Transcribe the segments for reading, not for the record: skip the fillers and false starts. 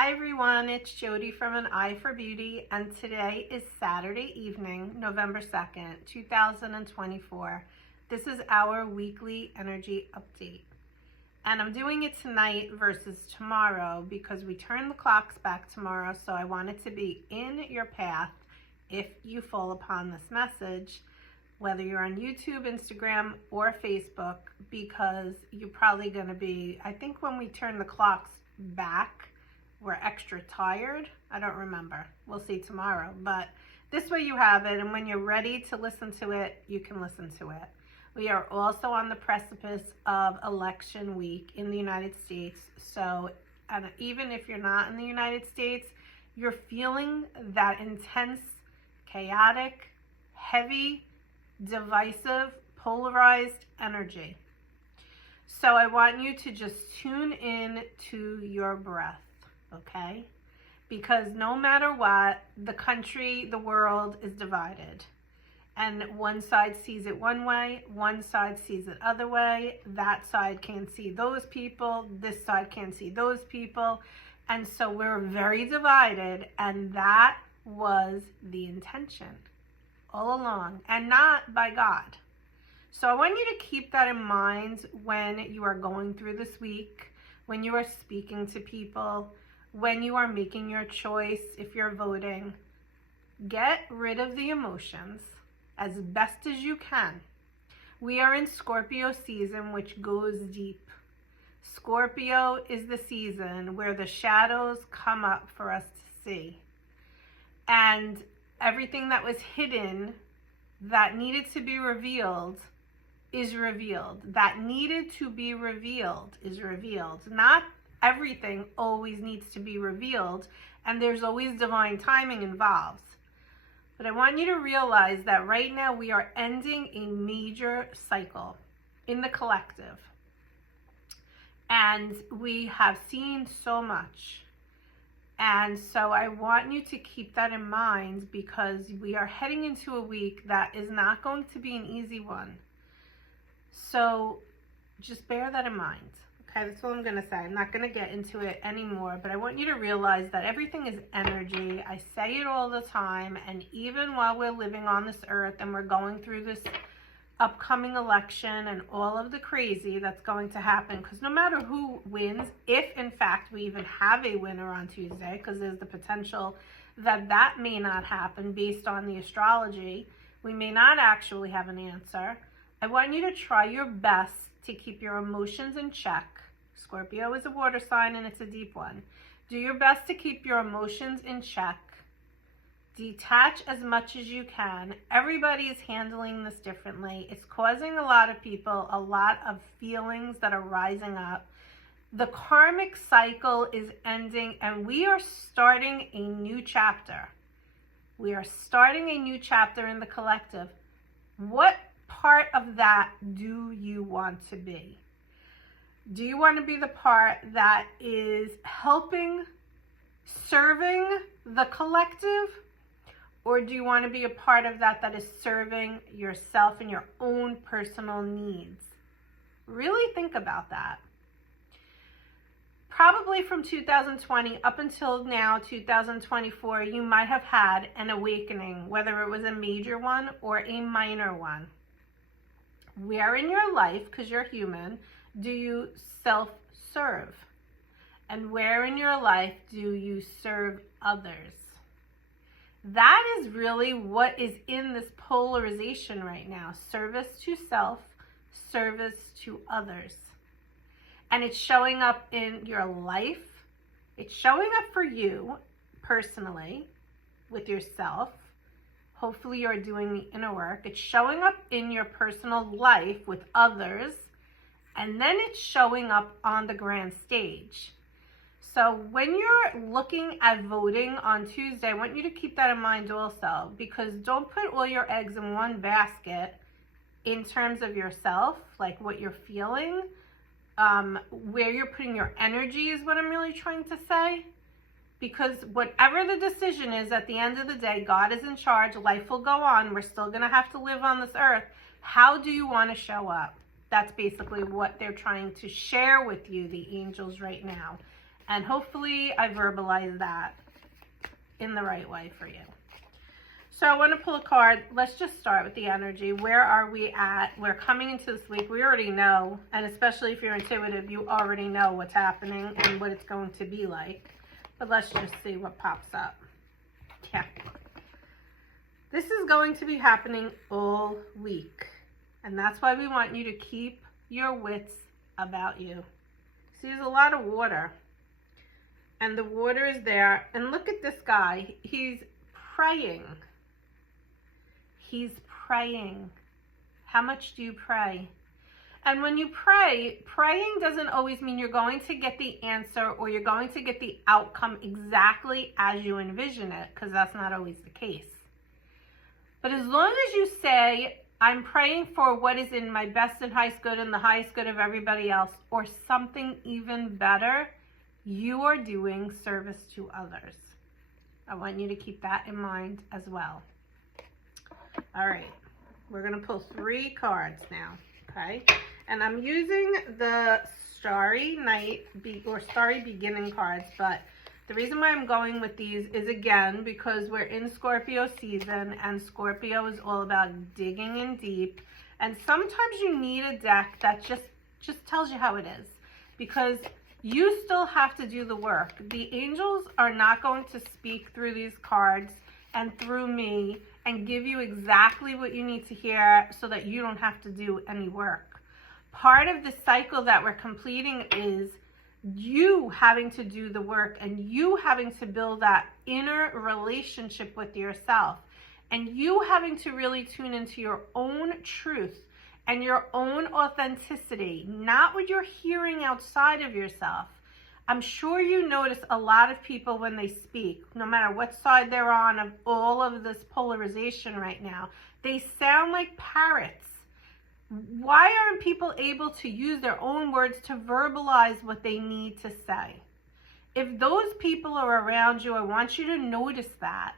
Hi everyone, it's Jody from An Eye for Beauty, and today is Saturday evening, November 2nd, 2024. This is our weekly energy update. And I'm doing it tonight versus tomorrow because we turn the clocks back tomorrow, so I want it to be in your path if you fall upon this message, whether you're on YouTube, Instagram, or Facebook, because you're probably going to be, I think when we turn the clocks back, we're extra tired. I don't remember. We'll see tomorrow. But this way you have it, and when you're ready to listen to it, you can listen to it. We are also on the precipice of election week in the United States. So even if you're not in the United States, you're feeling that intense, chaotic, heavy, divisive, polarized energy. So I want you to just tune in to your breath. Okay? Because no matter what, the country, the world is divided. And one side sees it one way, one side sees it other way. That side can't see those people, this side can't see those people. And so we're very divided, and that was the intention all along, and not by God. So I want you to keep that in mind when you are going through this week, when you are speaking to people, when you are making your choice, if you're voting. Get rid of the emotions as best as you can. We are in Scorpio season, which goes deep. Scorpio is the season where the shadows come up for us to see. And everything that was hidden, that needed to be revealed, is revealed. That needed to be revealed is revealed. Not everything always needs to be revealed, and there's always divine timing involved. But I want you to realize that right now we are ending a major cycle in the collective. And we have seen so much. And so I want you to keep that in mind, because we are heading into a week that is not going to be an easy one. So just bear that in mind. Okay, that's all I'm going to say. I'm not going to get into it anymore, but I want you to realize that everything is energy. I say it all the time, and even while we're living on this earth and we're going through this upcoming election and all of the crazy that's going to happen, because no matter who wins, if in fact we even have a winner on Tuesday, because there's the potential that that may not happen based on the astrology, we may not actually have an answer. I want you to try your best to keep your emotions in check. Scorpio is a water sign, and it's a deep one. Do your best to keep your emotions in check. Detach as much as you can. Everybody is handling this differently. It's causing a lot of people a lot of feelings that are rising up. The karmic cycle is ending, and we are starting a new chapter. We are starting a new chapter in the collective. What part of that do you want to be? Do you want to be the part that is helping, serving the collective? Or do you want to be a part of that that is serving yourself and your own personal needs? Really think about that. Probably from 2020 up until now, 2024, you might have had an awakening, whether it was a major one or a minor one. Where in your life, because you're human, do you self-serve? And where in your life do you serve others? That is really what is in this polarization right now. Service to self, service to others. And it's showing up in your life. It's showing up for you personally with yourself. Hopefully you're doing the inner work. It's showing up in your personal life with others. And then it's showing up on the grand stage. So when you're looking at voting on Tuesday, I want you to keep that in mind also, because don't put all your eggs in one basket in terms of yourself, like what you're feeling, where you're putting your energy is what I'm really trying to say. Because whatever the decision is, at the end of the day, God is in charge. Life will go on. We're still going to have to live on this earth. How do you want to show up? That's basically what they're trying to share with you, the angels, right now. And hopefully I verbalize that in the right way for you. So I want to pull a card. Let's just start with the energy. Where are we at? We're coming into this week. We already know, and especially if you're intuitive, you already know what's happening and what it's going to be like. But let's just see what pops up. Yeah. This is going to be happening all week. And that's why we want you to keep your wits about you. See, there's a lot of water. And the water is there. And look at this guy. He's praying. He's praying. How much do you pray? And when you pray, praying doesn't always mean you're going to get the answer or you're going to get the outcome exactly as you envision it, because that's not always the case. But as long as you say, I'm praying for what is in my best and highest good and the highest good of everybody else, or something even better, you are doing service to others. I want you to keep that in mind as well. All right, we're going to pull 3 cards now, okay? And I'm using the Starry Night or Starry Beginning cards, but the reason why I'm going with these is, again, because we're in Scorpio season, and Scorpio is all about digging in deep. And sometimes you need a deck that just tells you how it is, because you still have to do the work. The angels are not going to speak through these cards and through me and give you exactly what you need to hear so that you don't have to do any work. Part of the cycle that we're completing is you having to do the work and you having to build that inner relationship with yourself, and you having to really tune into your own truth and your own authenticity, not what you're hearing outside of yourself. I'm sure you notice a lot of people when they speak, no matter what side they're on of all of this polarization right now, they sound like parrots. Why aren't people able to use their own words to verbalize what they need to say? If those people are around you, I want you to notice that.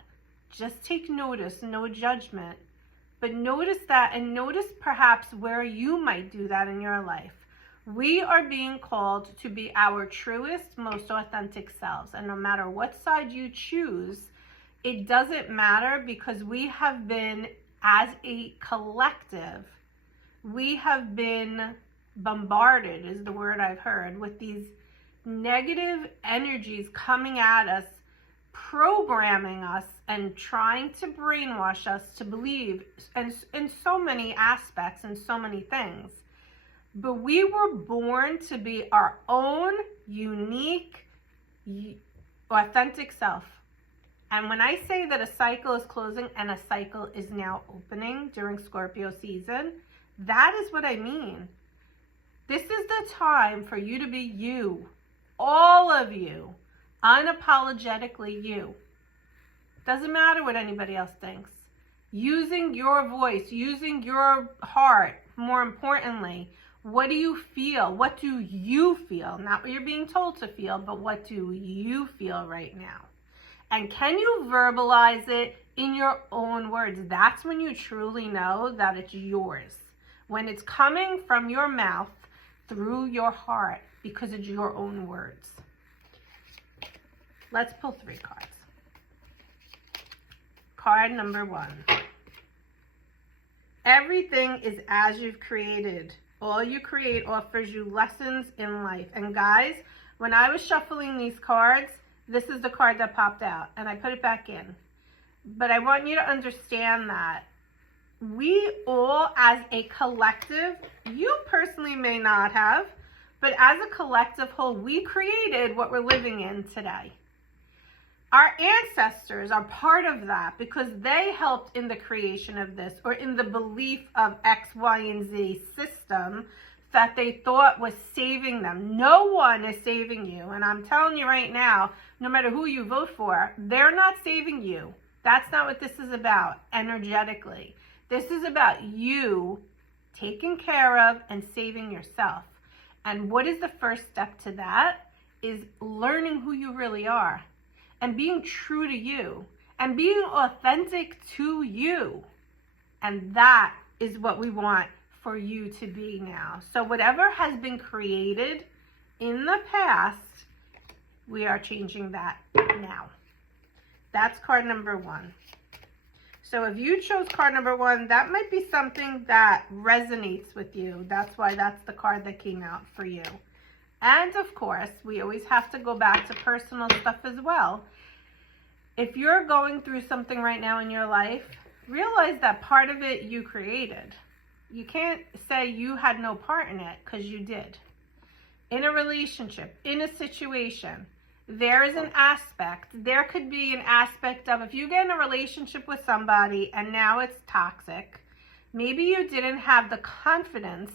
Just take notice, no judgment. But notice that, and notice perhaps where you might do that in your life. We are being called to be our truest, most authentic selves. And no matter what side you choose, it doesn't matter, because we have been, as a collective, we have been bombarded, is the word I've heard, with these negative energies coming at us, programming us and trying to brainwash us to believe in so many aspects and so many things. But we were born to be our own unique, authentic self. And when I say that a cycle is closing and a cycle is now opening during Scorpio season, that is what I mean. This is the time for you to be you, all of you, unapologetically you. Doesn't matter what anybody else thinks. Using your voice, using your heart, more importantly. What do you feel? What do you feel? Not what you're being told to feel, but what do you feel right now? And can you verbalize it in your own words? That's when you truly know that it's yours. When it's coming from your mouth through your heart, because it's your own words. Let's pull 3 cards. Card number 1. Everything is as you've created. All you create offers you lessons in life. And guys, when I was shuffling these cards, this is the card that popped out, and I put it back in. But I want you to understand that we all, as a collective, you personally may not have, but as a collective whole, we created what we're living in today. Our ancestors are part of that because they helped in the creation of this, or in the belief of X, Y, and Z system that they thought was saving them. No one is saving you. And I'm telling you right now, no matter who you vote for, they're not saving you. That's not what this is about energetically. This is about you taking care of and saving yourself. And what is the first step to that? Is learning who you really are. And being true to you, and being authentic to you. And that is what we want for you to be now. So whatever has been created in the past, we are changing that now. That's card number 1. So if you chose card number 1, that might be something that resonates with you. That's why that's the card that came out for you. And of course, we always have to go back to personal stuff as well. If you're going through something right now in your life, realize that part of it you created. You can't say you had no part in it, because you did. In a relationship, in a situation, there is an aspect. There could be an aspect of, if you get in a relationship with somebody and now it's toxic, maybe you didn't have the confidence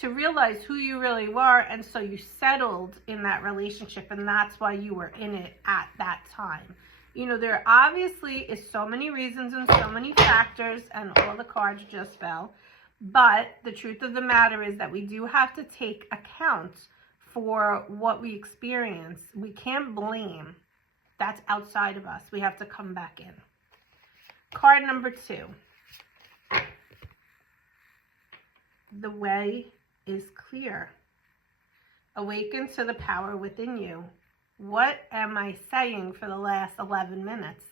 to realize who you really were, and so you settled in that relationship, and that's why you were in it at that time. You know, there obviously is so many reasons and so many factors, and all the cards just fell. But the truth of the matter is that we do have to take account for what we experience. We can't blame. That's outside of us. We have to come back in. Card number 2. The way is clear. Awaken to the power within you. What am I saying for the last 11 minutes?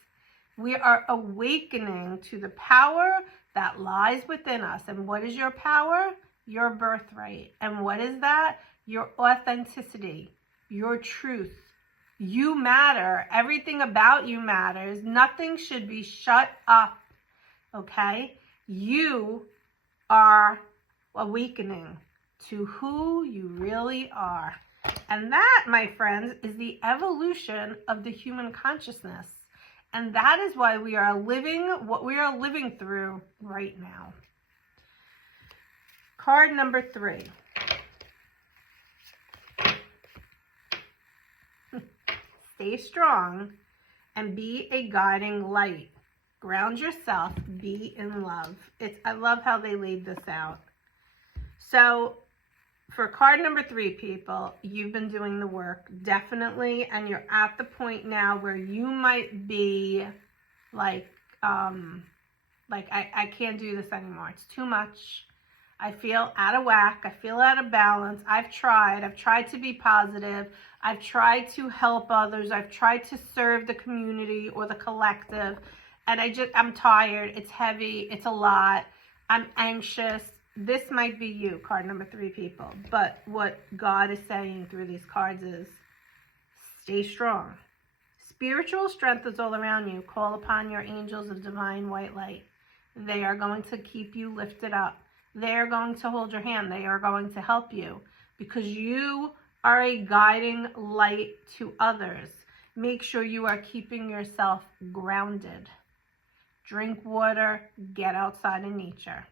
We are awakening to the power that lies within us. And what is your power? Your birthright. And what is that? Your authenticity, your truth. You matter. Everything about you matters. Nothing should be shut up, okay? You are awakening to who you really are. And that, my friends, is the evolution of the human consciousness. And that is why we are living what we are living through right now. Card number 3. Stay strong and be a guiding light. Ground yourself, be in love. I love how they laid this out. So for card number 3, people, you've been doing the work, definitely, and you're at the point now where you might be like I can't do this anymore. It's too much. I feel out of whack. I feel out of balance. I've tried to be positive. I've tried to help others. I've tried to serve the community or the collective. And I'm tired. It's heavy. It's a lot. I'm anxious. This might be you, card number 3, people. But what God is saying through these cards is, stay strong. Spiritual strength is all around you. Call upon your angels of divine white light. They are going to keep you lifted up. They are going to hold your hand. They are going to help you because you are a guiding light to others. Make sure you are keeping yourself grounded. Drink water, get outside in nature.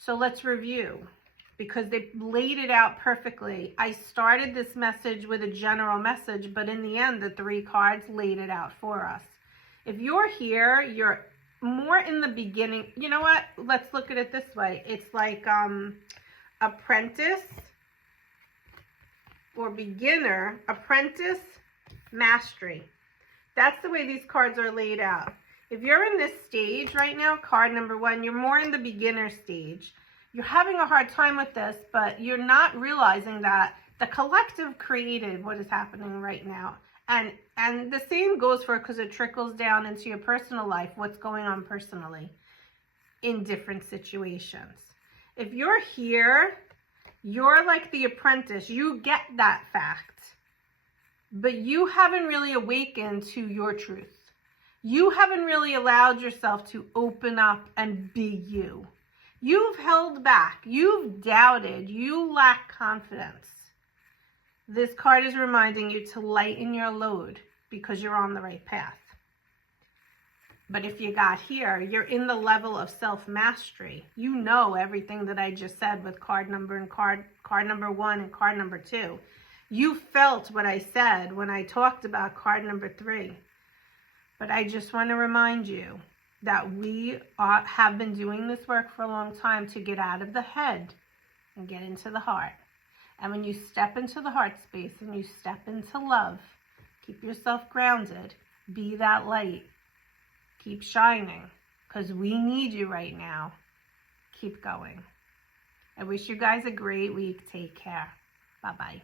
So let's review because they laid it out perfectly. I started this message with a general message, but in the end, the 3 cards laid it out for us. If you're here, you're more in the beginning. You know what? Let's look at it this way. It's like apprentice or beginner, apprentice, mastery. That's the way these cards are laid out. If you're in this stage right now, card number 1, you're more in the beginner stage. You're having a hard time with this, but you're not realizing that the collective created what is happening right now. And the same goes for, because it trickles down into your personal life, what's going on personally in different situations. If you're here, you're like the apprentice. You get that fact, but you haven't really awakened to your truth. You haven't really allowed yourself to open up and be you. You've held back. You've doubted. You lack confidence. This card is reminding you to lighten your load because you're on the right path. But if you got here, you're in the level of self-mastery. You know everything that I just said with card number 1 and card number 2. You felt what I said when I talked about card number 3. But I just want to remind you that we have been doing this work for a long time to get out of the head and get into the heart. And when you step into the heart space and you step into love, keep yourself grounded, be that light, keep shining, because we need you right now. Keep going. I wish you guys a great week. Take care. Bye-bye.